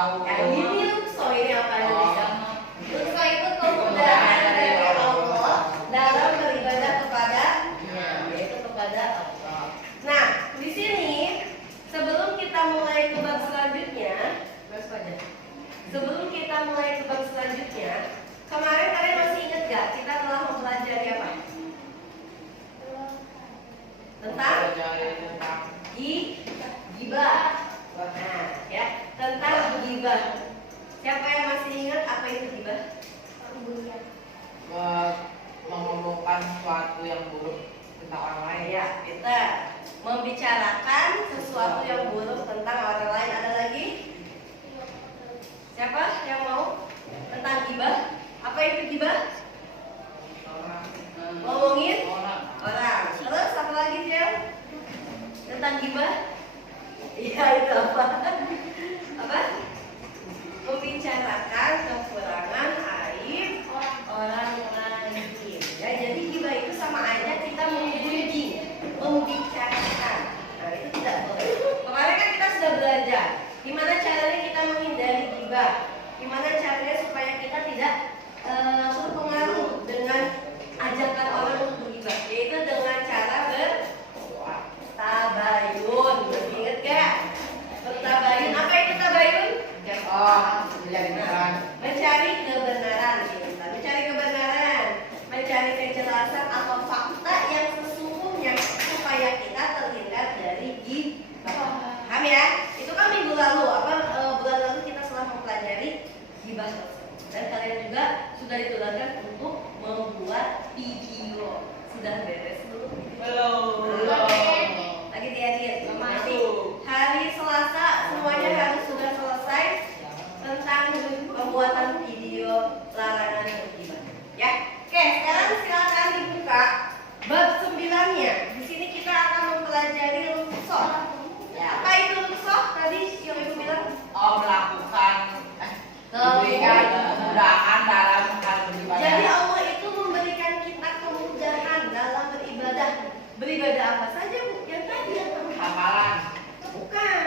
Yang ini lukso ini apa Indonesia? Lukso itu kemudahan dari Allah dalam beribadah kepada yaitu kepada Allah. Nah, di sini sebelum kita mulai ke bab selanjutnya, sebelum kita mulai ke bab selanjutnya, kemarin kalian masih ingat gak kita telah mempelajari apa? Tentang gibah. Nah, ya, tentang gibah. Siapa yang masih ingat apa itu gibah? Mengomongkan sesuatu yang buruk tentang orang lain. Ya, kita membicarakan sesuatu yang buruk tentang orang lain. Ada lagi? Siapa yang mau tentang gibah? Apa itu gibah? Ngomongin orang. Terus apa lagi sih? Tentang gibah? Iya, itu apa? Apa? Membicarakan kekurangan aib orang lain. Ya, jadi gibah itu sama aja kita membuli, membicarakan. Nah, itu tidak boleh. Kemarin kan kita sudah belajar gimana caranya kita menghindari gibah. Gimana caranya supaya kita tidak terpengaruh dengan ajakan orang untuk bergibah, yaitu dengan cara bertabayun. Ingat gak? Bertabayun. Apa itu tabayun? Mencari kebenaran. Mencari kebenaran, mencari kejelasan atau fakta yang sesungguhnya supaya kita terhindar dari gibah. Paham ya? Itu kan minggu lalu. Bulan lalu kita telah mempelajari gibah tersebut. Dan kalian juga sudah ditugaskan untuk membuat video. Sudah beres belum? Belum. Lagi diedit. Masih. Hari Selasa semuanya harus sudah selesai tentang pembuatan video larangan bergibah. Ya. Oke, sekarang silakan dibuka bab 9-nya. Di sini kita akan mempelajari lukso. Apa itu lukso? Tadi yang ibu bilang Melakukan memberikan kemudahan dalam hal beribadah. Jadi Allah itu memberikan kita kemudahan dalam beribadah. Beribadah apa saja, Bu? Yang tadi yang Hafalan. bukan,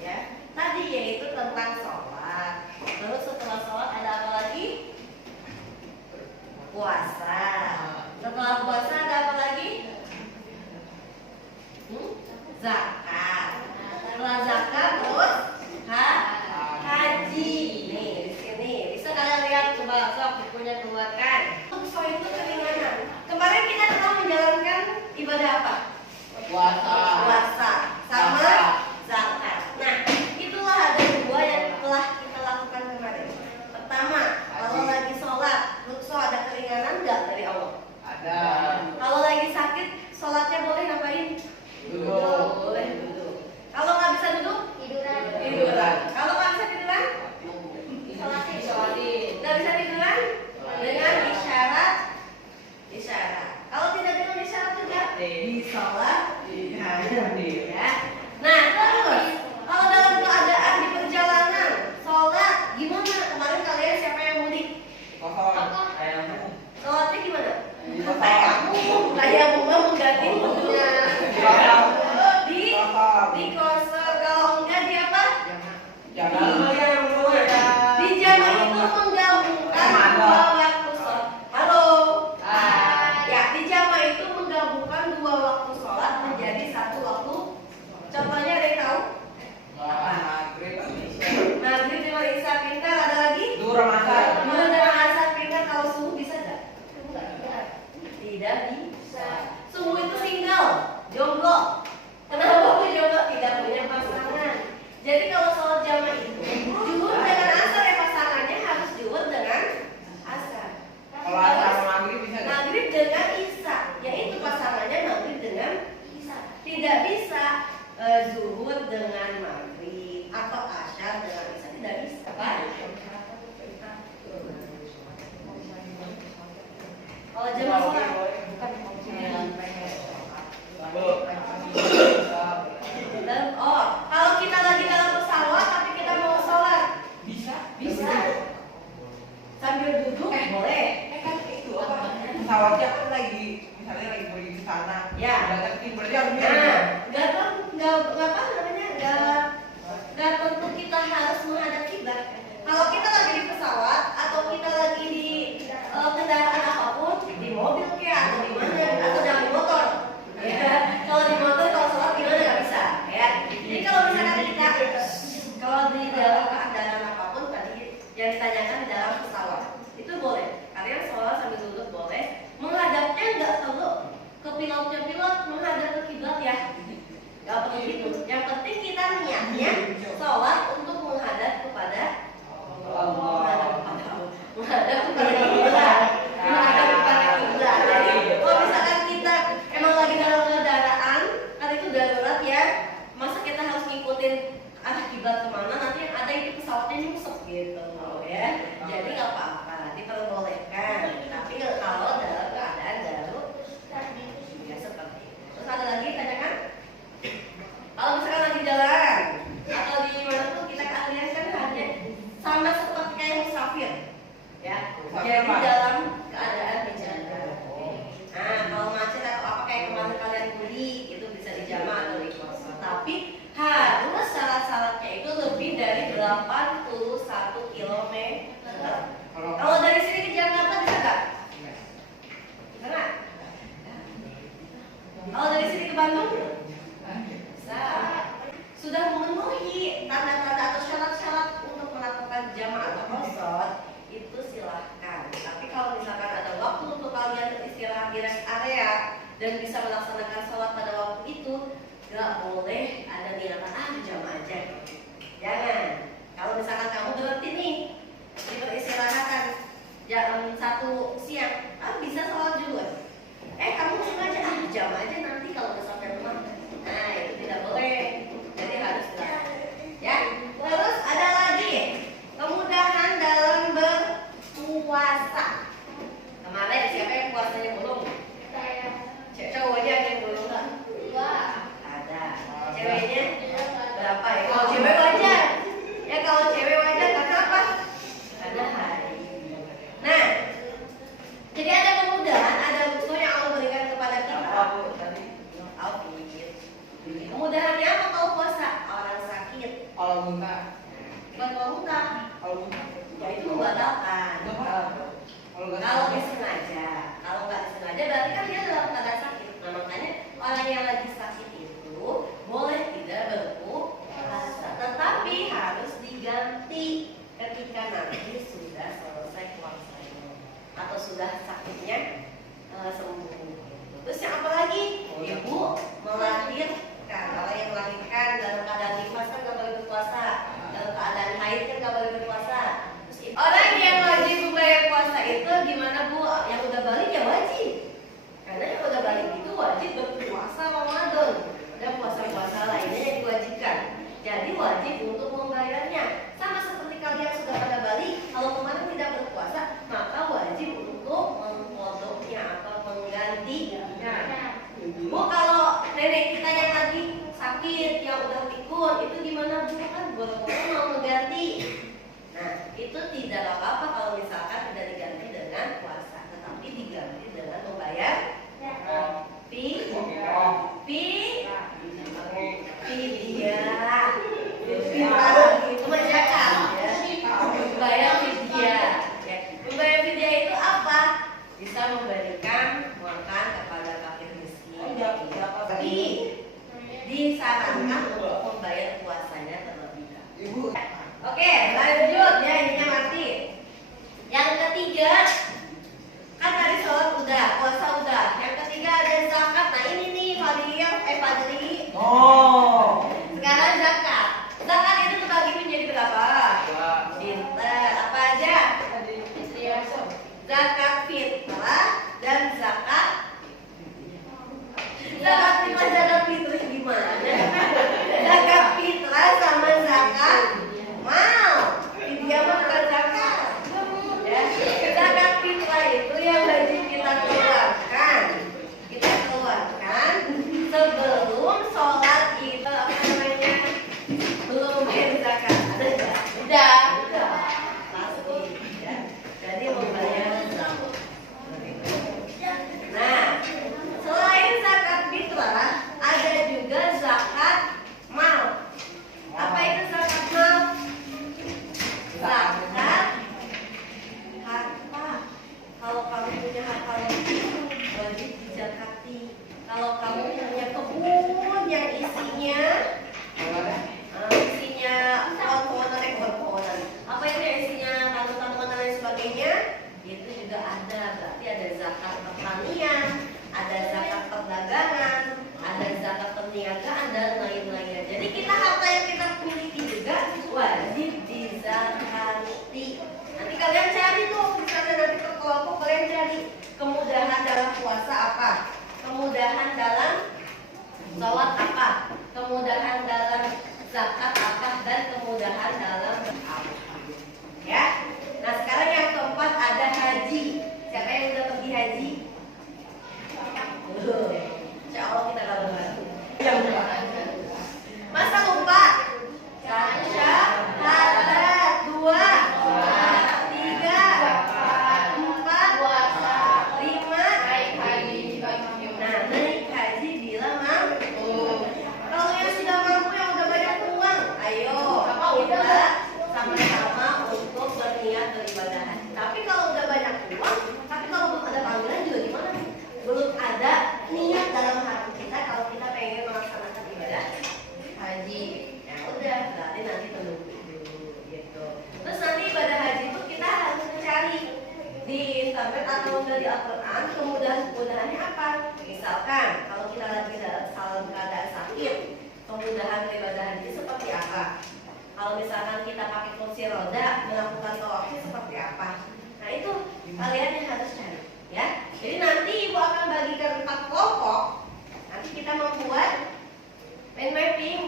ya. Tadi yaitu tentang sholat. Terus setelah sholat ada apa lagi? Puasa. Setelah puasa ada apa lagi? Zakat. Setelah zakat terus haji. Nih di sini bisa kalian lihat, coba sok bukunya keluarkan. Lukso itu keringanan. Kemarin kita telah menjalankan ibadah apa? Puasa sama zakat. Nah, itulah ada dua yang telah kita lakukan kemarin. Pertama, kalau lagi sholat, lukso ada keringanan nggak dari Allah? Ada. Kalau lagi sakit, sholatnya boleh ngapain? Duduk. Boleh duduk. Kalau nggak bisa duduk, tiduran. Kalau nggak bisa tiduran, sholatin. Nggak bisa tiduran, dengan isyarat. Kalau tidak dengan isyarat juga, disolat. Ya. Nah, terus kalau dalam keadaan di perjalanan, sholat gimana? Kemarin kalian siapa yang mudik? Sholatnya gimana? Kayak bunga mengganti bunga. Di kosong. Kalau enggak di apa? Di jamaah itu menggabungkan dua waktu sholat. Halo. Ya, di jamaah itu menggabungkan dua waktu sholat menjadi satu waktu. Contohnya ada yang tahu? Maghrib dengan isya pintar. Ada lagi? Duhur dengan asar pintar. Kalau subuh bisa nggak? Tidak bisa. Subuh itu single, jomblo. Kenapa aku jomblo? Tidak punya pasangan. Jadi kalau sholat jamaah itu zuhur dengan asar ya, pasangannya harus zuhur dengan asar. Kalau asar sama maghrib bisa nggak? Maghrib dengan isya, yaitu pasangannya maghrib dengan isya. Tidak bisa zuhur dengan maghrib atau asar dengan isya, tidak bisa. Apa? Kalau jamaah sholat kalau kita lagi dalam pesawat tapi kita mau sholat bisa sambil duduk boleh. Kan itu apa? Pesawatnya kan lagi misalnya lagi pergi ke sana. Ya. Udah tertib berarti harus nggak tentu kita harus menghadap kiblat. yang ditanyakan di dalam pesawat. Itu boleh. Kalian sholat sambil duduk boleh. Menghadapnya nggak perlu ke pilot menghadap ke kiblat ya. Nggak perlu gitu. Yang penting kita niatnya sholat untuk menghadap kepada menghadap kepada kiblat. Menghadap kepada kiblat. Jadi kalau misalkan kita emang lagi dalam kendaraan, kan itu darurat ya. Masa kita harus ngikutin arah kiblat kemana? Nanti yang ada itu pesawatnya nyusuk gitu, ya. Jadi nggak apa-apa, diperbolehkan. Tapi kalau dalam keadaan darurat, ya seperti itu. Terus ada lagi tanyakan? Kalau misalkan lagi jalan atau di mana tuh kita kalian kan hanya sama seperti kayak musafir, ya. Jadi dalam keadaan berjalan. Nah, kalau macet atau apa kayak kemarin kalian mudik itu bisa dijamak atau di kos. Tapi harus syarat-syaratnya itu lebih dari 81 km. Kalau dari sini ke Jakarta bisa nggak? Bisa nggak? Kalau dari sini ke Bandung? Bisa. Sudah memenuhi tanda-tanda atau syarat-syarat untuk melakukan jamak atau qasar, itu silahkan. Tapi kalau misalkan ada waktu untuk kalian istirahat di rest area dan bisa melaksanakan sholat pada waktu itu, nggak boleh ada niatan jam aja. Jangan. Kalau misalkan kamu berhenti nih di peristirahatan jam 1 siang, bisa sholat juga. Kamu sengaja jam aja nanti kalau udah sampai rumah. Nah, itu tidak boleh. Jadi harus dilakukan. Ya. Terus ada lagi kemudahan dalam berpuasa. Kemarin siapa yang puasanya belum? Cowoknya ada yang belum nggak? Ada. Ceweknya berapa ya? Kalau cewek wajar. Ya kalau cewek wajar karena apa? Karena hari. Nah, jadi ada kemudahan, ada usul yang Allah berikan kepada kita. Kemudahannya apa kalau puasa? Orang sakit. Kalau muntah. Bukan kalau muntah. Ya itu membatalkan. Kalau disengaja, kalau nggak disengaja berarti kan dia dalam keadaan sakit. Nah makanya orang yang lagi sakit itu boleh tidak berpuasa, tetapi harus diganti ketika nanti sudah selesai puasanya atau sudah sakitnya sembuh. Terus yang apa lagi? Ibu melahirkan. Kalau yang melahirkan dalam keadaan nifas kan nggak boleh berpuasa, dalam keadaan haid kan nggak boleh berpuasa. Orang yang wajib membayar puasa itu gimana Bu? Yang udah balik ya wajib. Karena yang udah balik itu wajib berpuasa Ramadan dan puasa-puasa lainnya yang diwajibkan. Jadi wajib untuk membayarnya. Sama seperti kalian sudah pada balik, kalau kemarin tidak berpuasa, maka wajib untuk mengkodoknya atau menggantinya. Bu, kalau nenek kita yang lagi sakit, yang udah pikun, itu gimana Bu? Kan boro-boro mau mengganti. Nah, itu tidak apa-apa kalau misalkan tidak diganti dengan puasa, tetapi diganti dengan membayar fidyah. Kebanyakan ya. Membayar fidyah. Ya. Membayar fidyah itu apa? Bisa memberikan makan kepada fakir miskin. Tapi disarankan untuk membayar puasanya terlebih dahulu. Oke, lanjut ya, ininya mati. juga di Al-Quran, kemudahannya apa? Misalkan kalau kita lagi dalam keadaan sakit, kemudahan beribadah haji seperti apa? Kalau misalkan kita pakai kursi roda melakukan tawafnya seperti apa? Nah itu kalian yang harus cari, ya. Jadi nanti ibu akan bagikan 4 kelompok. Nanti kita membuat mind mapping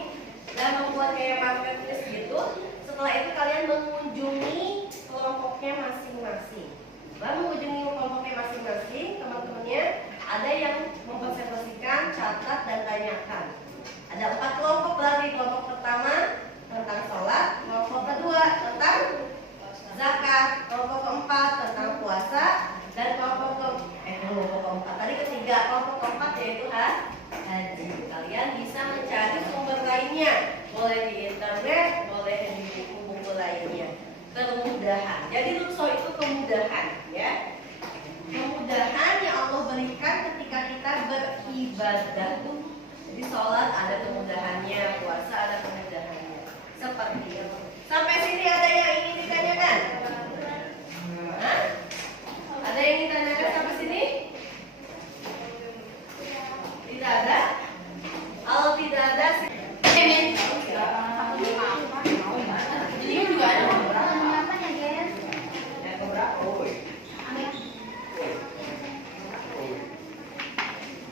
dan membuat kayak marketplace gitu. Setelah itu kalian mengunjungi kelompoknya masing-masing. Setelah mengunjungi kelompoknya masing-masing, teman-temannya ada yang mempresentasikan, catat dan tanyakan. Ada 4 kelompok berarti. Kelompok pertama tentang sholat, kelompok kedua tentang zakat, kelompok keempat tentang puasa, dan kelompok keempat tadi ketiga, kelompok keempat yaitu haji. Kalian bisa mencari sumber lainnya, boleh di internet, boleh di buku-buku lainnya. Kemudahan. Jadi rukso itu kemudahan, ya. Kemudahan yang Allah berikan ketika kita beribadah tuh. Jadi sholat ada kemudahannya, puasa ada kemudahannya. Seperti itu. Sampai sini ada yang ingin ditanyakan? Hah? Ada yang ingin ditanyakan sampai sini? Tidak ada? Kalau tidak ada, ini juga ada.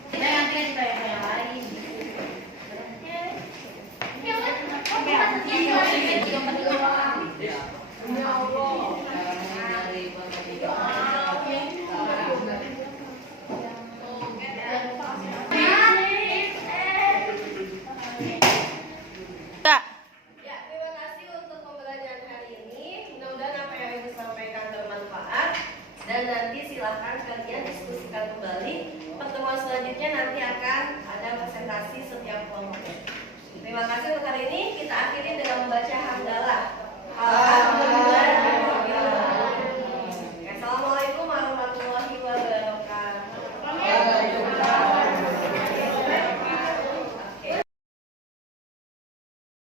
Kita yang kayak yang lain. Ya, terima kasih untuk pembelajaran hari ini. Mudah-mudahan apa yang Ibu sampaikan bermanfaat. Dan nanti silahkan kalian diskusikan kembali. Pertemuan selanjutnya nanti akan ada presentasi setiap kelompok. Terima kasih untuk hari ini. Kita akhiri.